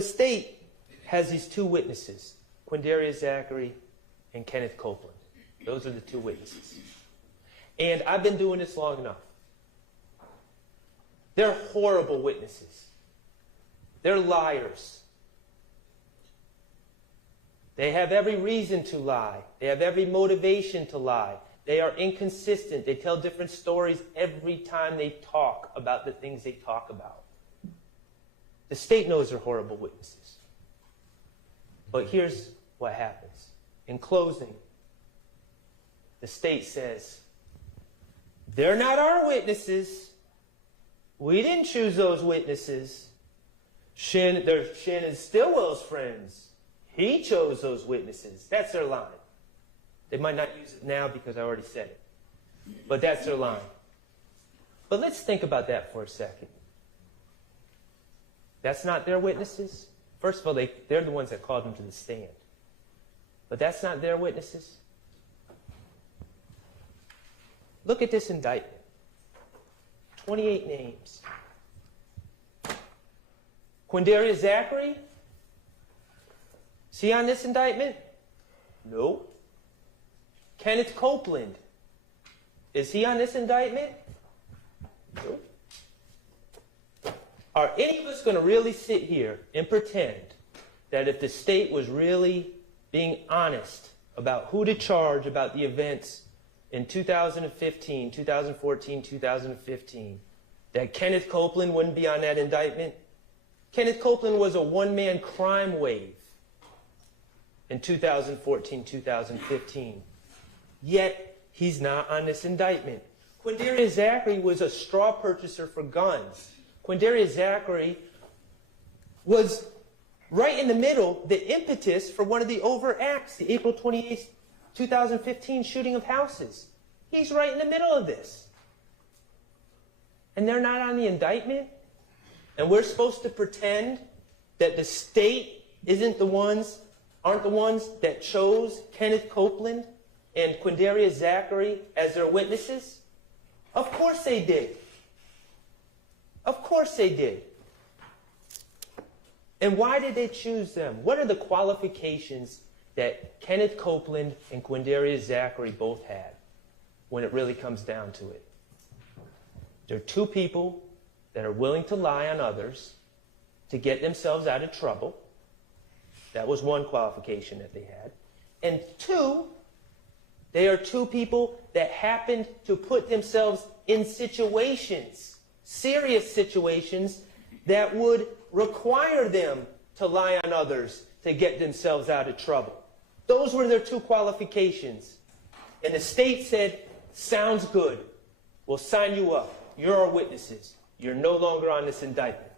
the state has these two witnesses, Quindarius Zachary and Kenneth Copeland. Those are the two witnesses. And I've been doing this long enough. They're horrible witnesses. They're liars. They have every reason to lie. They have every motivation to lie. They are inconsistent. They tell different stories every time they talk about the things they talk about. The state knows they're horrible witnesses. But here's what happens. In closing, the state says, they're not our witnesses. We didn't choose those witnesses. They're Shannon Stillwell's friends. He chose those witnesses. That's their line. They might not use it now because I already said it. But that's their line. But let's think about that for a second. That's not their witnesses? First of all, they're the ones that called them to the stand. But that's not their witnesses? Look at this indictment. 28 names. Quindarius Zachary? Is he on this indictment? No. Kenneth Copeland? Is he on this indictment? No. Are any of us going to really sit here and pretend that if the state was really being honest about who to charge about the events in 2015, 2014, 2015, that Kenneth Copeland wouldn't be on that indictment? Kenneth Copeland was a one-man crime wave in 2014, 2015. Yet, he's not on this indictment. Quindarius Zachary was a straw purchaser for guns. Quindarius Zachary was right in the middle, the impetus for one of the overacts, the April 28th, 2015 shooting of houses. He's right in the middle of this. And they're not on the indictment? And we're supposed to pretend that the state aren't the ones that chose Kenneth Copeland and Quindarius Zachary as their witnesses? Of course they did. Of course they did. And why did they choose them? What are the qualifications that Kenneth Copeland and Quindarius Zachary both had when it really comes down to it? They're two people that are willing to lie on others to get themselves out of trouble. That was one qualification that they had. And two, they are two people that happened to put themselves in situations, serious situations, that would require them to lie on others to get themselves out of trouble. Those were their two qualifications. And the state said, sounds good. We'll sign you up. You're our witnesses. You're no longer on this indictment.